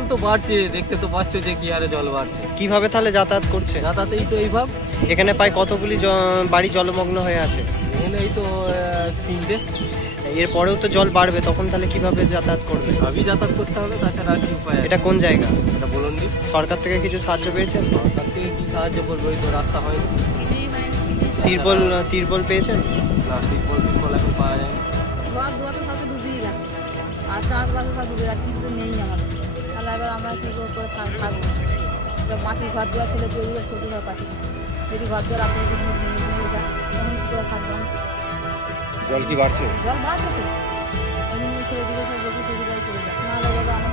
জল তো বাড়ছে, দেখতে তো পাচ্ছ যে কি হারে জল বাড়ছে। কিভাবে তাহলে যাতায়াত করছে? যাতায়াতেই তো এইভাব। এখানে প্রায় কতগুলি বাড়ি জলমগ্ন হয়ে আছে? এখানে এই তো 3টে। এরপরেও তো জল বাড়বে, তখন তাহলে কিভাবে যাতায়াত করবে? ভাবি যাতায়াত করতে হবে, তাছাড়া আর কি উপায় আছে? এটা কোন জায়গা? এটা বলুন নি। সরকার থেকে কিছু সাহায্য পেয়েছেন? সরকার থেকে কি সাহায্য করবে, ওই তো রাস্তা হয়নি। তিরপল পেয়েছেন? না, তিরপল এখন পাওয়া যায় না। ঘর দুয়ার তো সব তো ডুবেই গেছে, আর চাষবাসও সব ডুবে গেছে, কিছু তো নেই আমাদের। তাহলে এবার আমরা কী করে থাকবো? মাটির ঘর দুয়ার ছেলে তৈরি শ্বশুর ঘর পাঠিয়ে দিচ্ছে, যদি ঘর দুয়ার আপনি যদি ভেঙে যায় তখন কী করে থাকবো? জল কি বাড়ছে? জল বাড়ছে তো, এমনি ছেলে দিকে সব বলছে শ্বশুর বাড়ি চলে যায়, নাহলে এবার আমরা